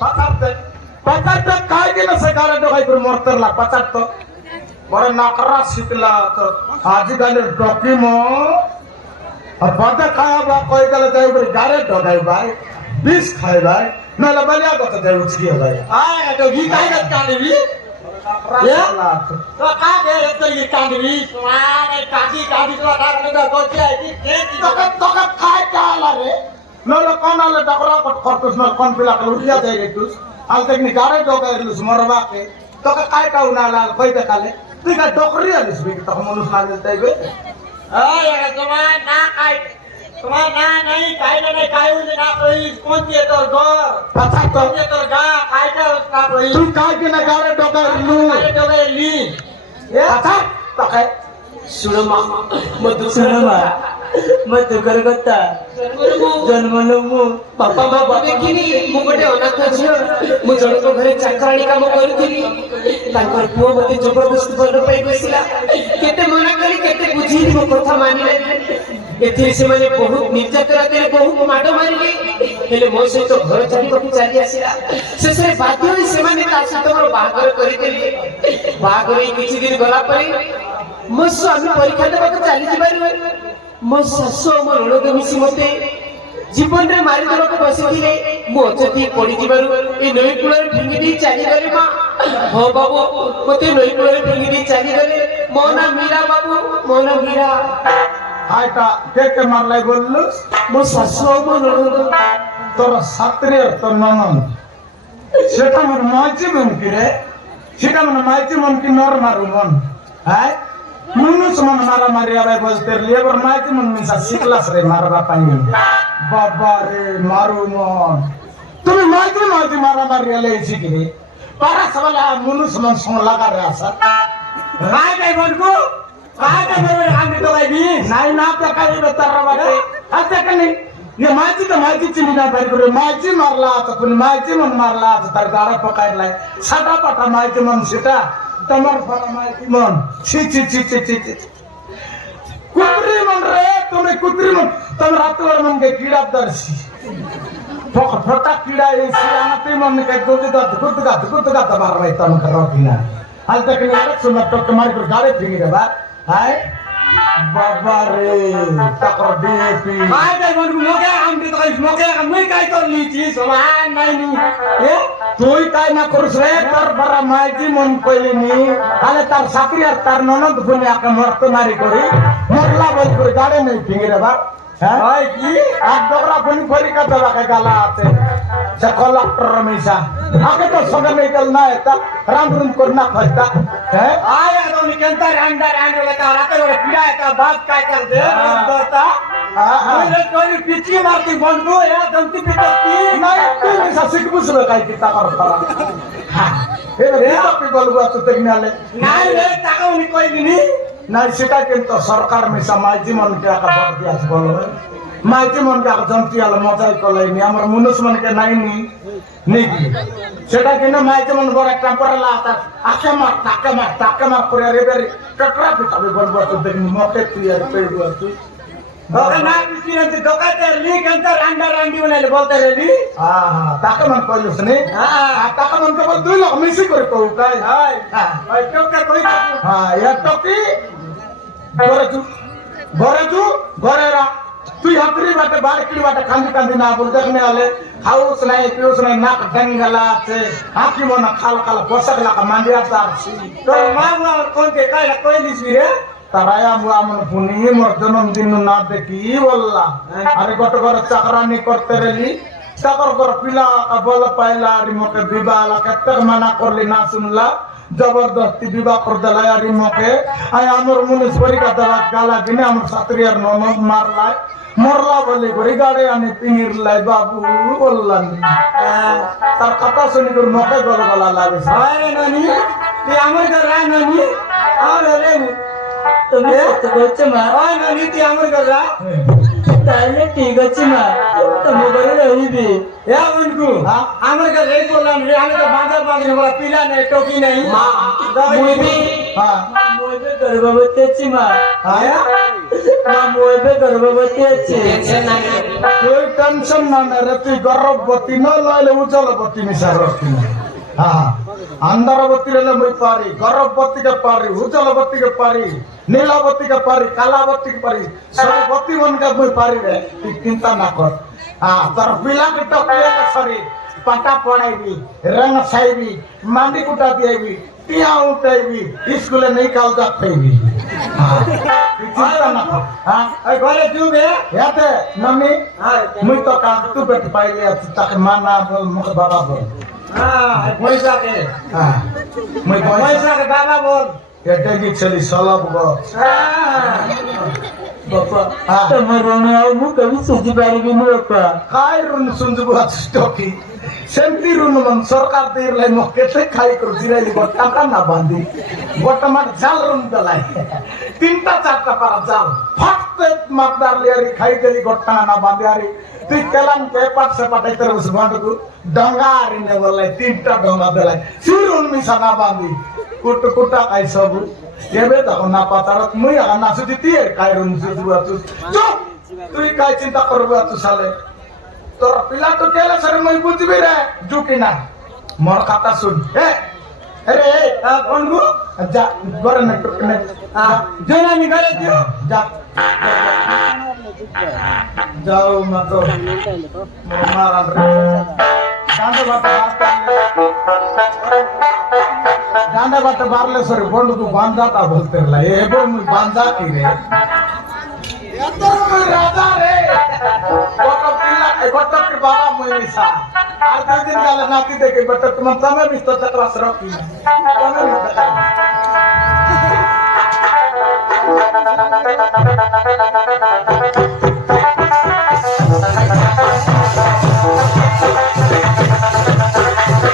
पचाते काय गेलं से गारे डोगाई पर मरतरला पचातो बड़े नाकरा शिकला तो आजकल डॉकी मो और पता खाया बा कोई गलत है पर गारे डोगाई भाई 20 खाए भाई ना लबलिया को तो दे उछकी भाई आ तो घी काय गत कांडवी ये तो का के तो ये कांडवी माने काटी काटी तो ना को क्या है तो का खाए क्या ला रे ना कौन आले डकरा को करतुस ना कौन पिला कर उठिया जाए रे तुस आल तक नि गारे डोगाई लुस मरवा के तो का काय का उना ला कोई ते काले तू का डोकरी आलिस बे तो मनुष्य ना देते बे यार तुम्हारा ना काय तुम्हारा ना नहीं काय उसे ना कोई कौन सी तो डोर पता तो ये तो गा काय का उसका कोई तू काय के ना गारे डोगाई लू काय तो गए ली ये अच्छा तो है सुनो मां मत कर गत्ता जन्मलो मु बापा बाबा देखिनी मु गोटे अनाथ झियो मु जणक घरे चाकराणी काम करूथली तांकर पुओ मते जबरदस्ती बल पाई बसिला केते मना करी केते बुझी मो कथा मानिले एथि से माने बहुत निर्यातना करे बहुत माडो मारिले हेले मो सहित घर छाडी को चली आसिला शेषरे बाध्य होई से माने ता सहित मोर बाहागर करि देली बाहागर किछि दिन गला परी मो स्वामी परीक्षा देबा चली जिबार मो सासु मो ननद मिसी मते जीवन रे मारी देबा बसिथिले मो अचती पड़ी जिबारु ए नई कुळर ठिंगी दी चली गले मा हो बाबू मते नई कुळर ठिंगी दी चली गले मो ना मीरा बाबू मो ना मीरा आयटा के मारलाई बोललुस मो सासु मो ननद तोर सात्रे तो ननन सेटा मन माची मन की रे सेटा मन माची मन की नर मारू मन हाय मनुष्य मन मारा मारिया भाई बजते लिए पर माची मन मिसा सिकलास रे मारबा पानी बाबा रे मारू मन तुम माची मारा मारिया ले सिकरे पारा सबला मनुष्य मन सो लगा रे आसा काय काय बनको काय काय बरोबर आम्ही तो काय भी नाही ना त्या काही बेतारा वाटे आता कनी ये माची चिली ना बाहेर करे माची मारला आता पण माची मन मारला आता तर गाडा पकायलाय साटा पाटा माची मन सिटा तमर फळा माची मन ची कुत्री मन रे तुम्ही कुत्री मन तुम रातवर मन के कीड़ा दर्शी फोटा कीड़ा ऐसी आते मन के गुद का दबार रही तम करो किना हाल तक नहीं सुन टक मार कर गाड़े फिंगी रे बा हाय बाबा रे तकर डीपी काय काय बनको मोके आमटी तो काय मोके मैं काय कर ली छी समान नाही नु ए तोय काय ना करूस रे तर बरा मायजी मन कइले नी आले तार साकरी আর तार ननद गुने आके मरत नारी करी मरला बोल कर गाड़े नहीं फिंगी रे बा हाय की आज डगरा गुनी फरी का दला के गाला आते से कलेक्टर रमेशा आगे तो सगळ नहीं चलना है ता राम रूम करना खस्ता है आया तो निकलता अंडर वाला का रात वाला पीड़ा है का बात काय कर दे दोस्ता मेरे कोई पिछली मारती बनको या दंती पिटती नाही तू सासिक बुसलो काय किता करता हे रे तो बोलबो तो तकने आले नाही रे टाका उनी कोई दिनी नाही सीता কিন্তু সরকার মিশা মাইজি মন কে আকা বড় দিয়াছ বল মাইজি মন কে আকা জন্তি আলো মজাই কলাইনি আমার মনুষ মন কে নাই নি নেকি সেটা কিন্তু মাইজি মন বড় একটা পড়লা আতা আকে মার করে রে বেরি টকরা পিটাবে বলবো তো দেখনি মকে ক্লিয়ার পেইবো তুই ओके ना किसी ने तो कहते ली कंतर अंडर अंडी वाले बोलते रे ली हां ताके मन कइलुस ने हां ताके मन के बोल दुई लोग मिसी करे कहू काय हाय हाय क्यों का कोई हां या टकी घरे तू घरे रा तू हकरी बाटे बारकी बाटे कांदी ना बोल देखने वाले खाऊस नहीं पियूस नहीं नाक डंगला से आखी मन खाल पोसक ला मांडिया तारसी तो मामा कौन के काय कोई दिसी रे ताराया बुआ मन पुनी मोर जन्मदिन ना देखी बोलला अरे गोटे घर चाकरानी करते रही चाकर घर पिला का बल पाइला अरे मोके विवाह ला केतक मना करली ना सुनला जबरदस्ती विवाह कर देला अरे मोके आय हमर मुनीश्वरी का दवा गाला गिने हमर सात्रियर ननद मारला मरला बोले घरी गाड़े आने पिंगिर लाई बाबू बोलला तार कथा सुनी कर मोके गलगला लागे अरे नानी ते हमर घर रा नानी और रे তুমি সত্য বলছো মা ওই ননীতি আমার গলা তাহলে ঠিক আছে মা তুমি ঘরে রহিবি এ মনকু আমার ঘরে রই বললাম রে আমি তো বাঁধা বাঁধি বলা পিলা নাই টকি নাই মা মুই বি হ্যাঁ মুই তো গর্ভবতী আছি মা হ্যাঁ মামু এবে গর্ভবতী আছে তুই টেনশন না নে রে, তুই গর্ভবতী ন লইলে উজ্জ্বলবতী মিশা রকি না। হ্যাঁ, আন্ধারবতী হলে মুই পারি, গর্ভবতীকে পারি, উজ্জ্বলবতীকে পারি, নীলাবতীকে পারি, কালাবতীকে পারি, সরবতী মনকে মুই পারি রে, তুই চিন্তা না কর। হ্যাঁ, তোর পিলাকে টকিয়ে সরি পাটা পড়াইবি, রং সাইবি, মান্ডি কুটা দিয়েবি, টিয়া উঠাইবি, স্কুলে নেই কাল যাক পাইবি। তুই চিন্তা না কর। হ্যাঁ, ঘরে যুগে ইয়াতে নমি মুই তো কাজ তু বেটি পাইলে তাকে মানা বল মুখে বাবা বল। পয়সাকে হ্যাঁ, মুই পয়সা পয়সাকে বাবা বল এটা কি ছেলে সলব গো। বাবা হ্যাঁ, তোমার রুমে মুখ আমি সুজি পারিবি না বাবা খাই রুন সুন্দর আছে স্টকি সেমতি রুন মন সরকার দেই লাই মো কেতে খাই কর জিরাইলি গো টাকা না বাঁধি বর্তমান জাল রুন দলাই তিনটা চারটা পারা জাল ফাটতে মাপদার লিয়ারি খাই দেলি গো টাকা না বাঁধি আরি তুই কেলাম কে পাট সে পাটাই তোর বস বাঁধু ডঙ্গা আরি নে বলাই তিনটা ডঙ্গা দেলাই সিরুন মিশা না বাঁধি কুট কুটা খাই সব এবে দেখো না পাতার মুই না সুদি দিয়ে খাই রুন সুদি বাতু চুপ তুই কাই চিন্তা করবো তু সালে তোর পিলা তো কেলে সরে মই বুঝবি রে জুকি না মোর কথা শুন হে আরে বন্ধু যা গরে না টুক না জনা নি ঘরে দিও যা যাও মা তো মারা রে ডান্ডা বাটা বারলে সরে বন্ধু তু বাंधाता বলতে লা এবার মুই বাंधा কি রে এত মুই রাজা রে গোটকের বাবা মুই নিশা আর দুই দিন গেলে নাতি দেখে বেটা তোমার তুমি বিস্তার ক্লাস রকি তুমি